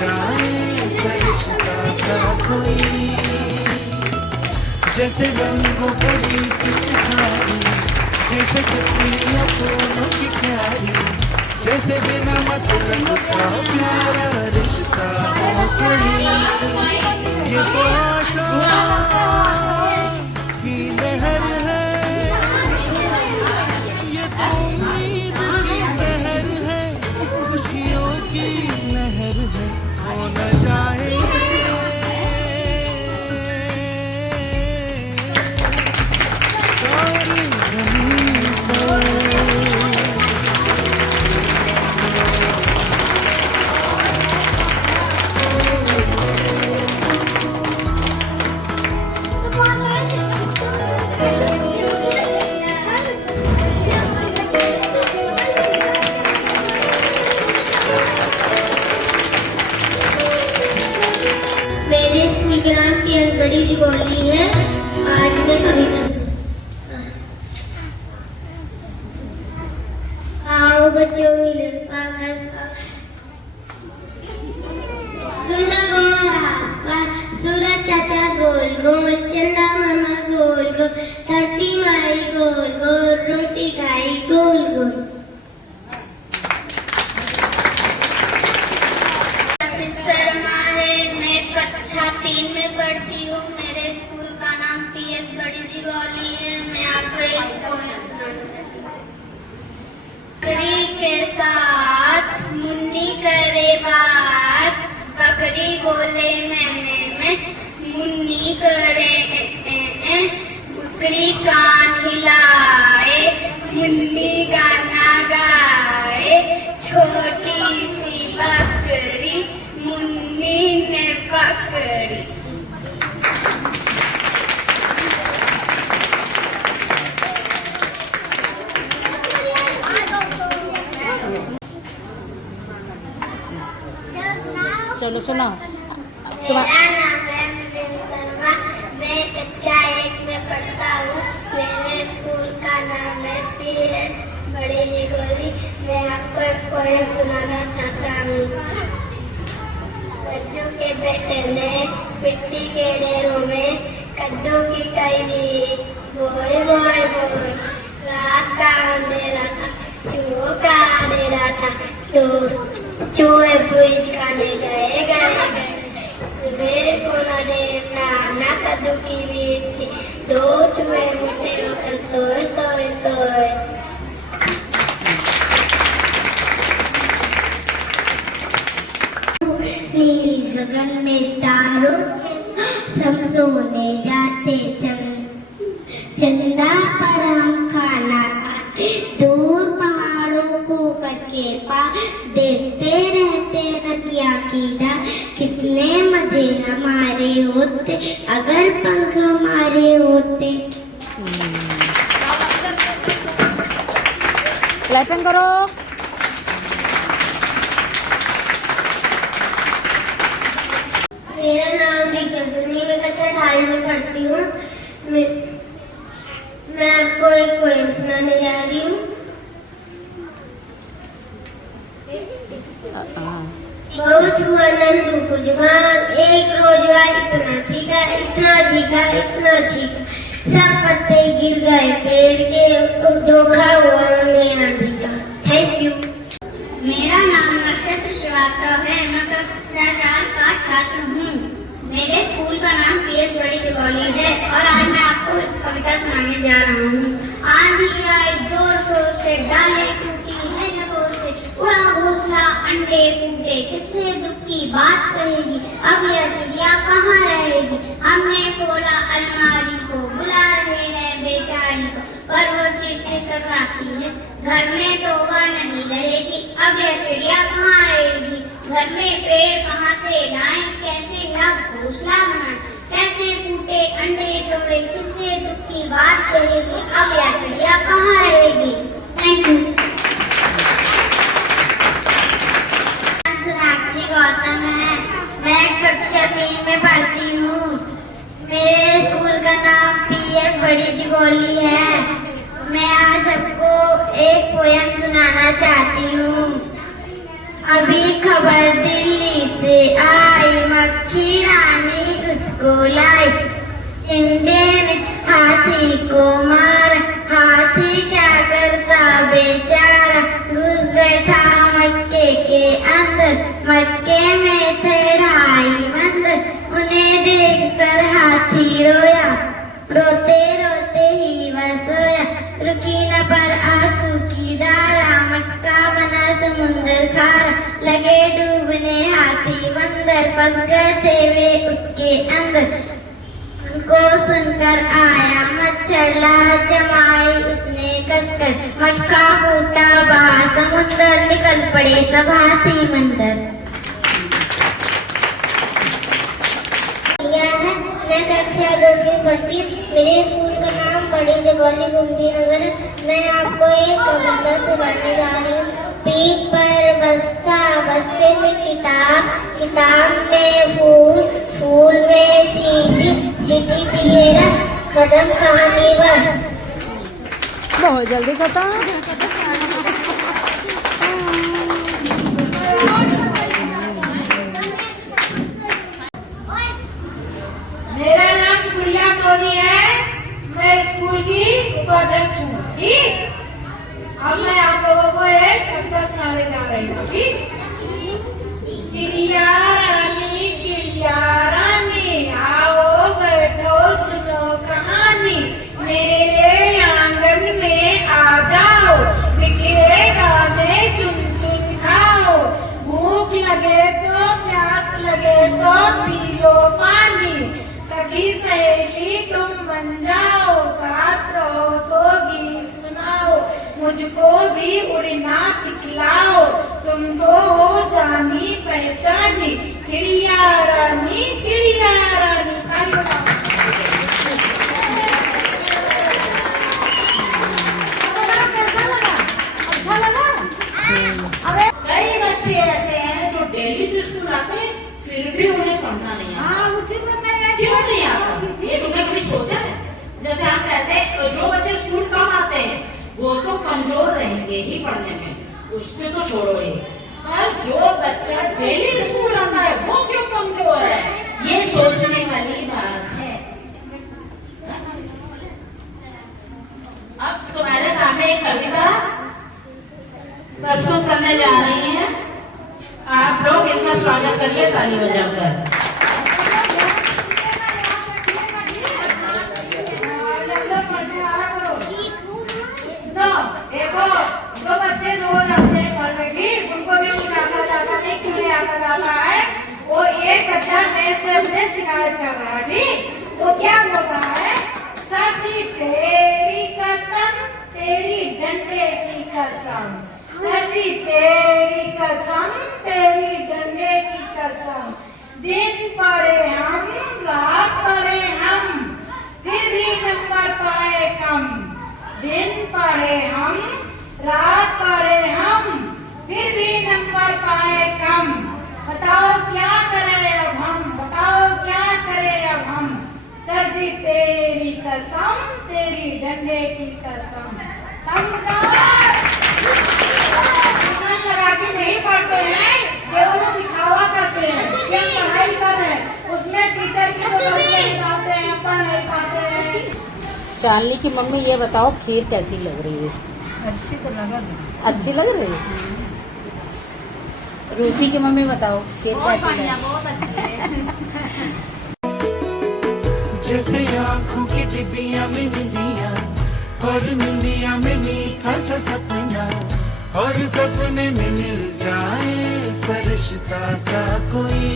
जाए फरिश्ता सा कोई, जैसे रंगों भरी पिचकारी, जैसे तितलियां फूलों की प्यारी, जैसे बिना मतलब का प्यारा रिश्ता हो कोई। ये तो आशा की लहर है, ये तो उम्मीद की सहर है, खुशियों की लहर है, हो न जाए सारी ज़मीन पर। मेरे स्कूल का नाम पीएस बड़ी जिगोली है। आज मैं कविता आओ बच्चों मिले सूरज चाचा गोल गोल, चंदा मामा गोल गोल, धरती माई गोल गोल, रोटी खाई गोल गोल। कक्षा 3 में पढ़ती हूँ। मेरे स्कूल का नाम पीएस बड़ी जिगौली है। मैं आपको एक पोएम सुनाना चाहती हूँ। बकरी के साथ मुन्नी करे बात, बकरी बोले मैं, मुन्नी करे बकरी कान हिलाए, मुन्नी गाना गाए, छोटी सी बकरी मुन्नी ने पकड़ी। चलो सुनाओ। मेरा नाम है शर्मा, मैं कक्षा 1 में पढ़ता हूँ। मेरे स्कूल का नाम है पीएस बड़ी जिगौली। मैं आपको एक पोएम सुनाना चाहता हूँ। कद्दू के बेटे ने मिट्टी के ढेरों में कद्दू की कैली बोए बोए बोए, रात का अंधेरा था, चूहों का अंधेरा था, तो चूहे बीज खाने गए गए गए। सवेरे को न देखना ना कद्दू की बीज थी, दो चूहे मुट्ठे होकर सोए सोए सोए। नीली गगन में तारों सब सोने जाते, चंदा पर हम खाना खाते, दूर पहाड़ों को करके पास देखते रहते नदिया की धार। कितने मजे हमारे होते अगर पंख हमारे होते। क्लैपिंग करो। मेरा नाम टीचर सुनी, मैं कक्षा 2 में पढ़ती हूँ। मैं आपको एक पोएम सुनाने जा रही हूँ। बहुत हुआ नंदू को जुकाम, एक रोज हुआ इतना चीखा इतना चीखा इतना चीखा, सब पत्ते गिर गए पेड़ के, धोखा हुआ उन्हें आंधी का। Thank you. मेरा नाम नक्षत्र श्रीवास्तव है। मैं कक्षा 4 का छात्र हूँ। मेरे स्कूल का नाम पीएस बड़ी जिगौली है और आज मैं आपको एक कविता सुनाने जा रहा हूँ। आंधी आए जोर शोर से, डाले टूटी है जगों से, उड़ा घोंसला अंडे फूटे, किससे दुख की बात करेगी, अब यह चिड़िया कहाँ रहेगी। हमने खोला अलमारी को, बुला रहे हैं बेचारी को, पर वो चिड़चिड़ करवाती है, घर में तो वह नहीं रहेगी, अब यह चिड़िया कहाँ रहेगी। घर में पेड़ कहाँ से लाएं, कैसे यह घोंसला बनाएं, कैसे फूटे अंडे टोड़े, किससे दुख की बात कहेगी, अब यह चिड़िया कहाँ रहेगी। Thank you. सोनाक्षी गौतम है। मैं कक्षा 3 में पढ़ती हूँ। मेरे स्कूल का नाम पीएस बड़ी जिगौली है। मैं आज सबको एक पोएम सुनाना चाहती हूँ। अभी खबर दिल्ली से रोते रोते ही वह सोया, रुकी न पर आंसू की धारा, मटका बना समुंदर खारा, लगे डूबने हाथी बंदर, फंस गए थे वे उसके अंदर। को सुनकर आया मच्छर, लाज जमाई उसने कसकर, मटका फूटा बहा समुंदर, निकल पड़े सब हाथी मंदर। मैं कक्षा 2 में पढ़ती हूँ। मेरे स्कूल का नाम बड़ी जगौली गुमती नगर है। मैं आपको एक कविता सुनाने जा रही हूँ। पीठ पर बस्ता, बस्ते में किताब, किताब में फूल, फूल में चींटी, चींटी पिए रस, खत्म कहानी बस। बहुत जल्दी खत्म। मेरा नाम गुड़िया सोनी है। मैं स्कूल की उपाध्यक्ष हूँ। ठीक, अब मैं आप लोगों को एक कविता सुनाने जा रही हूँ। ठीक, चिड़िया रानी आओ बैठो सुनो कहानी, मेरे आंगन में आ जाओ, बिखरे दाने चुन चुन खाओ, भूख लगे तो प्यास लगे तो पी लो पानी, सखी सहेली तुम बन जाओ, साथ रहो तो गीत सुनाओ, मुझको भी उड़ना सिखलाओ, तुम तो हो जानी पहचानी, चिड़िया रानी चिड़िया रानी। अच्छा लगा? कई बच्चे ऐसे हैं जो डेली तो स्कूल आते हैं फिर भी उन्हें पढ़ना नहीं आता। हाँ, उसी में मैं क्यों नहीं आता? ये तुमने कभी सोचा है? जैसे हम कहते हैं जो बच्चे स्कूल कम आते हैं वो तो कमजोर रहेंगे ही पढ़ने में, उसके तो छोड़ो ही, पर जो बच्चा डेली स्कूल आता है वो क्यों कमजोर है, ये सोचने वाली बात है। अब तुम्हारे सामने एक कविता प्रस्तुत करने जा रही हैं। आप लोग इनका स्वागत करिए ताली बजाकर। देखो, जो बच्चे रोज आते हैं पढ़ने की, उनको भी कुछ आता जाता नहीं, क्यों नहीं आता जाता है? वो एक बच्चा मेरे से अपने शिकायत कर रहा है। ठीक, वो क्या बोल रहा है? सच्ची तेरी कसम, तेरी डंडे की कसम, सच्ची तेरी कसम, तेरी डंडे की कसम, दिन पढ़े हम, रात पढ़े हम, फिर भी नंबर पाए कम, दिन पढ़े हम, रात पढ़े हम, फिर भी नंबर पाए कम, बताओ क्या करें अब हम, बताओ क्या करें अब हम, सर जी तेरी कसम, तेरी डंडे की कसम। मन लगा के नहीं पढ़ते हैं, केवल दिखावा करते हैं, क्या पढ़ाई कर रहे हैं, उसमें टीचर की तो गलतियां निकालते हैं, पढ़ नहीं पाते हैं। शालिनी की मम्मी ये बताओ खीर कैसी लग रही है? अच्छी तो लगा। अच्छी लग रही है। रूसी की मम्मी बताओ खीर कैसी लग रही है? बहुत अच्छी है। जैसे आँखों की डिबिया में निंदिया, और निंदिया में मीठा सा सपना, और सपने में मिल जाए फरिश्ता सा कोई,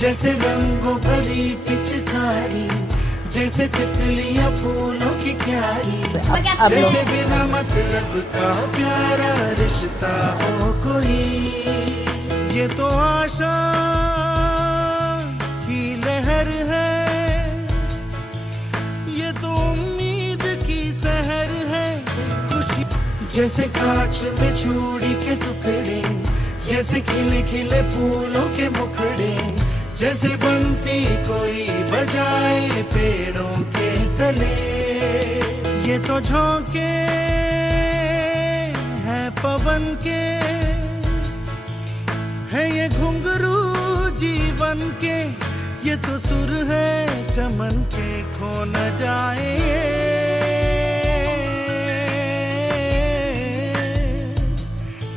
जैसे रंगों भरी पिचकारी, जैसे तितलियां फूलों की क्यारी, जैसे बिना मतलब का प्यारा रिश्ता हो कोई। ये तो आशा की लहर है, ये तो उम्मीद की सहर है, खुशी जैसे कांच में चूड़ी के टुकड़े, जैसे खिले खिले फूलों के मुखड़े, जैसे बंसी कोई बजाए पेड़ों के तले। ये तो झोंके हैं पवन के, है ये घुंघरू जीवन के, ये तो सुर है चमन के, खो न जाए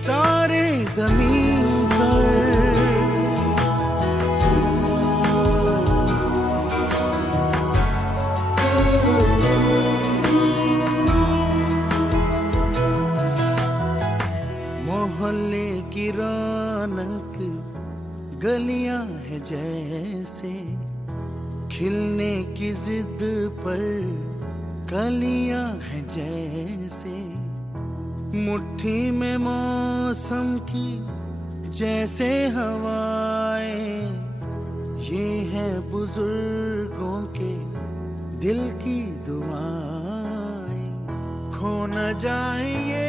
तारे जमीन पर। गलियां हैं जैसे खिलने की जिद पर कलियां हैं जैसे, मुट्ठी में मौसम की जैसे हवाएं, ये है बुजुर्गों के दिल की दुआएं। खो न जाए ये